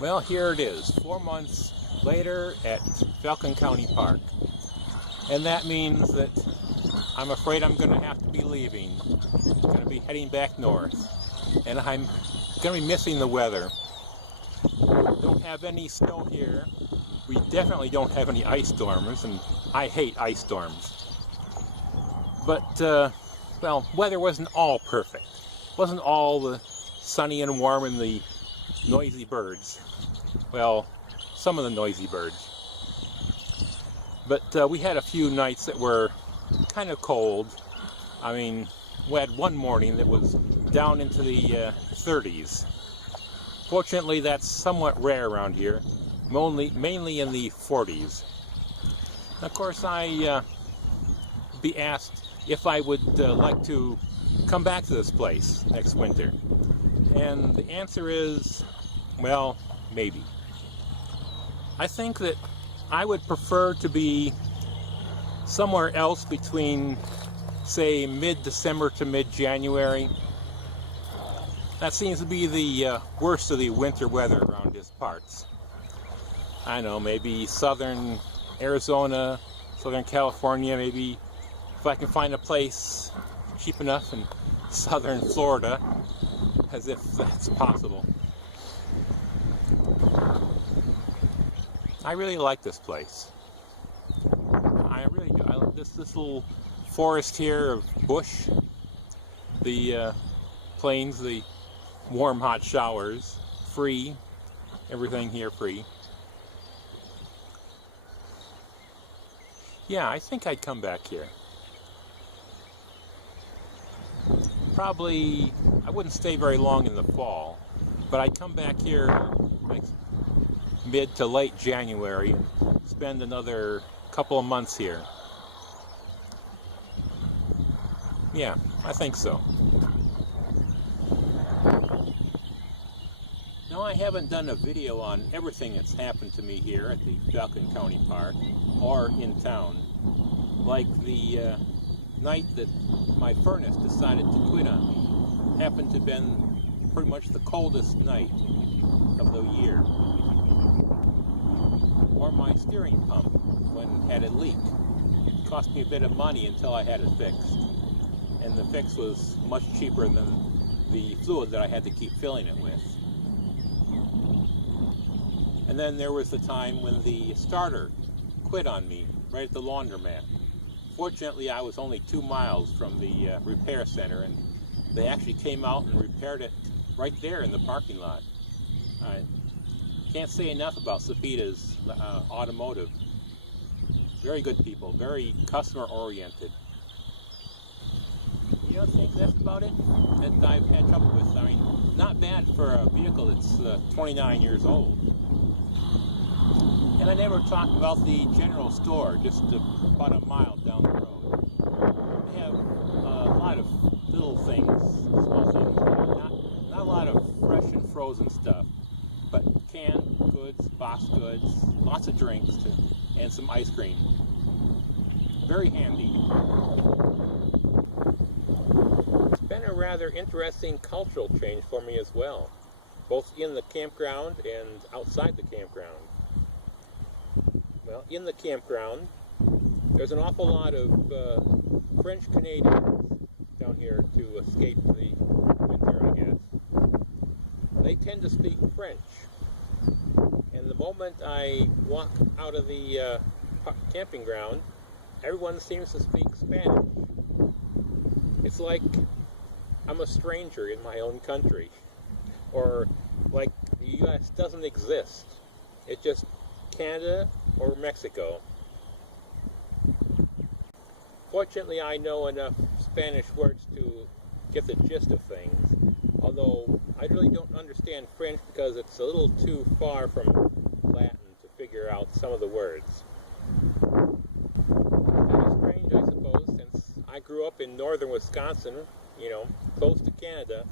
Well, here it is, 4 months later at Falcon County Park. And that means that I'm afraid I'm going to have to be leaving. I'm going to be heading back north. And I'm going to be missing the weather. Don't have any snow here. We definitely don't have any ice storms, and I hate ice storms. But, well, weather wasn't all perfect. Wasn't all the sunny and warm and the noisy birds. Well, some of the noisy birds. But we had a few nights that were kind of cold. I mean, we had one morning that was down into the 30s. Fortunately, that's somewhat rare around here, mainly in the 40s. Of course, I be asked if I would like to come back to this place next winter. And the answer is, well, maybe. I think that I would prefer to be somewhere else between, say, mid-December to mid-January. That seems to be the worst of the winter weather around these parts. I know, maybe southern Arizona, southern California, maybe if I can find a place cheap enough in southern Florida, as if that's possible. I really like this place. I really do. I like this little forest here of bush, the plains, the warm hot showers, free, everything here free. Yeah, I think I'd come back here. Probably, I wouldn't stay very long in the fall, but I'd come back here like mid to late January and spend another couple of months here. Yeah, I think so. Now, I haven't done a video on everything that's happened to me here at the Falcon County Park or in town, like the night that my furnace decided to quit on me. Happened to have been pretty much the coldest night of the year. Or my steering pump when it had a leak. It cost me a bit of money until I had it fixed. And the fix was much cheaper than the fluid that I had to keep filling it with. And then there was the time when the starter quit on me right at the laundromat. Fortunately, I was only 2 miles from the repair center, and they actually came out and repaired it right there in the parking lot. I can't say enough about Cepita's automotive. Very good people, very customer oriented. You don't think that's about it that I've had trouble with? I mean, not bad for a vehicle that's 29 years old. And I never talked about the general store, just about a mile down the road. They have a lot of little things, small things, not a lot of fresh and frozen stuff, but canned goods, box goods, lots of drinks, and some ice cream. Very handy. It's been a rather interesting cultural change for me as well, both in the campground and outside the campground. Well, in the campground, there's an awful lot of French Canadians down here to escape the winter, I guess. They tend to speak French. And the moment I walk out of the camping ground, everyone seems to speak Spanish. It's like I'm a stranger in my own country. Or like the U.S. doesn't exist. It's just Canada or Mexico. Fortunately, I know enough Spanish words to get the gist of things, although I really don't understand French because it's a little too far from Latin to figure out some of the words. Kind of strange, I suppose, since I grew up in northern Wisconsin, you know, close to Canada.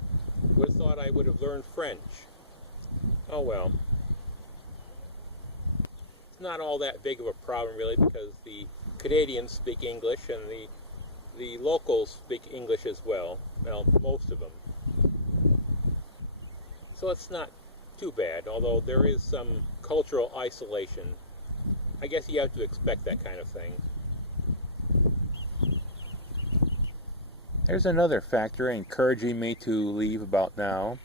Would have thought I would have learned French. Oh well. It's not all that big of a problem really, because the Canadians speak English and the locals speak English as well. Well, most of them. So it's not too bad, although there is some cultural isolation. I guess you have to expect that kind of thing. There's another factor encouraging me to leave about now.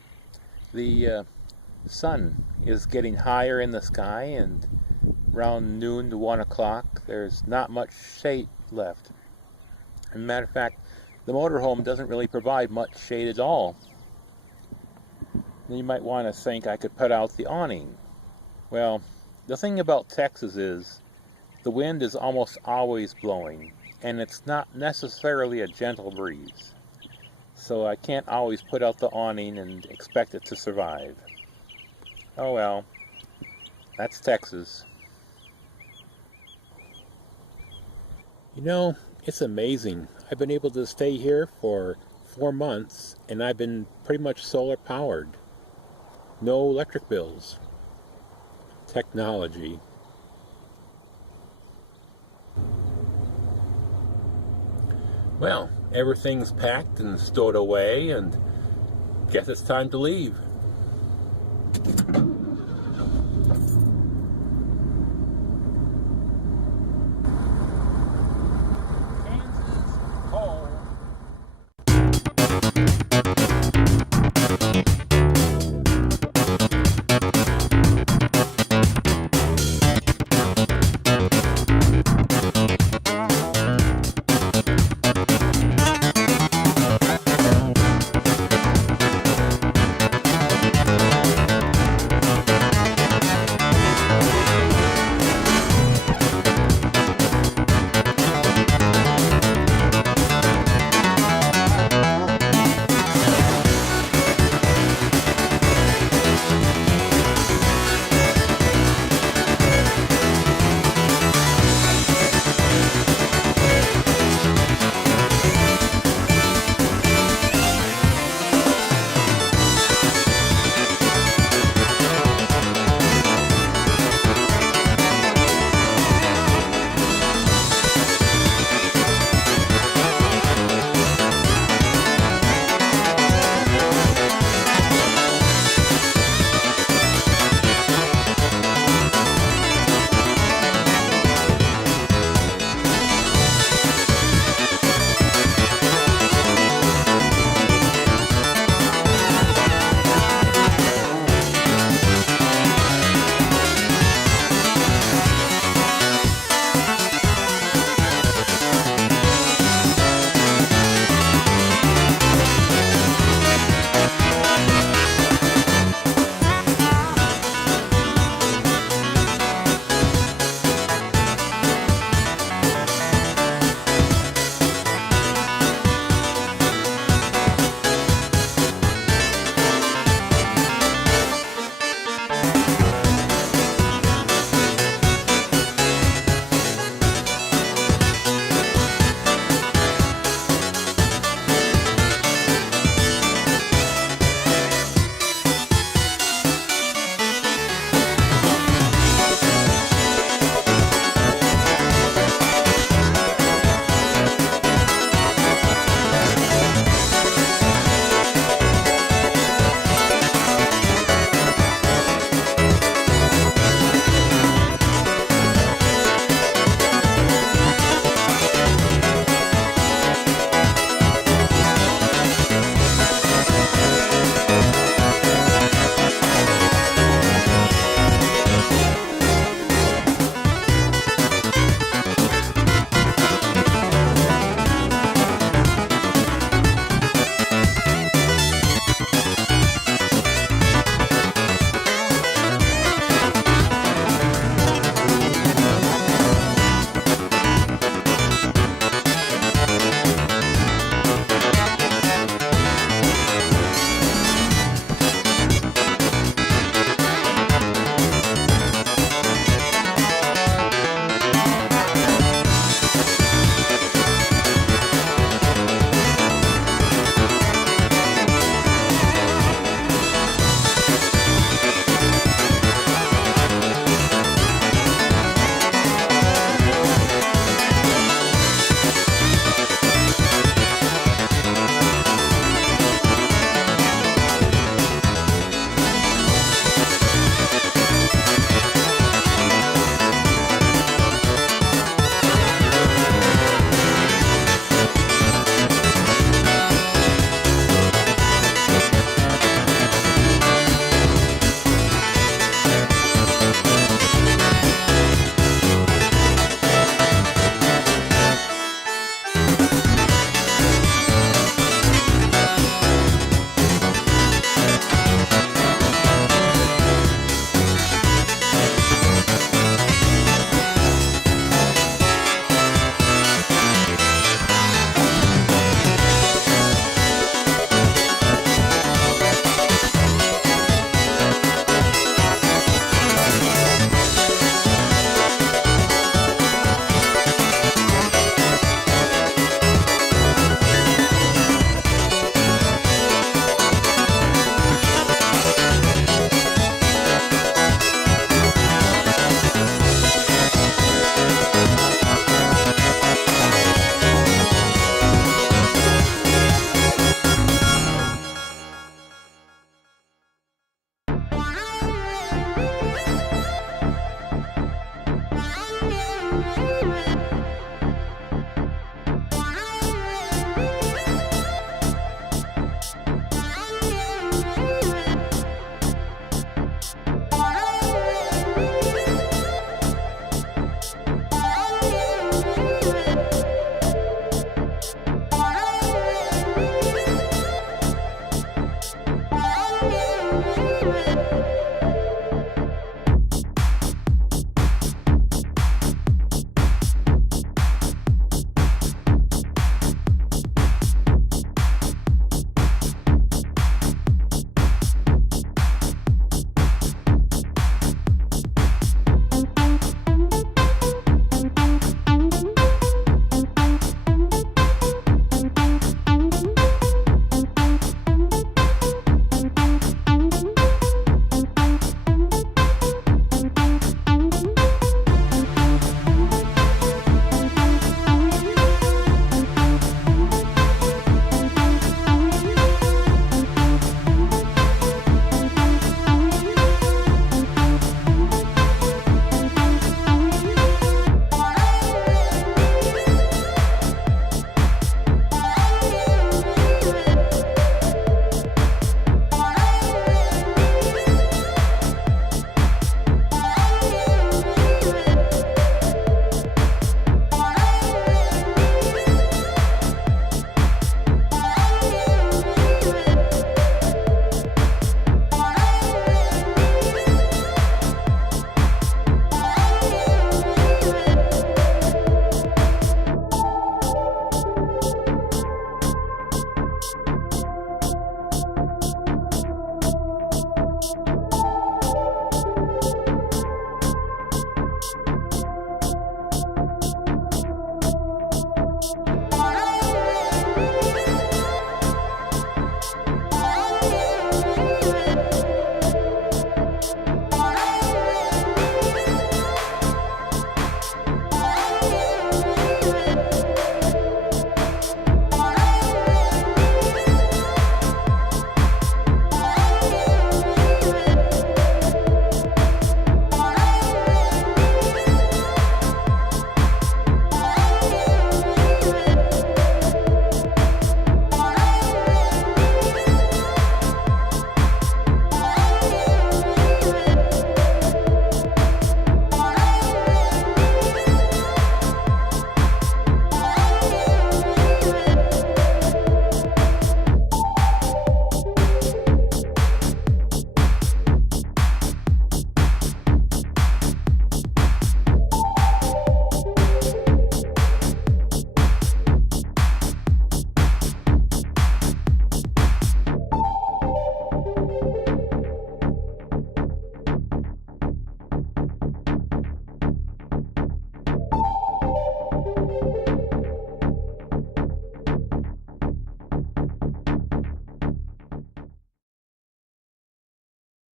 The sun is getting higher in the sky, and around noon to 1 o'clock there's not much shade left. As a matter of fact, the motorhome doesn't really provide much shade at all. You might want to think I could put out the awning. Well, the thing about Texas is the wind is almost always blowing, and it's not necessarily a gentle breeze. So I can't always put out the awning and expect it to survive. Oh well, that's Texas. You know, it's amazing. I've been able to stay here for 4 months, and I've been pretty much solar powered. No electric bills. Technology. Well, everything's packed and stowed away, and guess it's time to leave.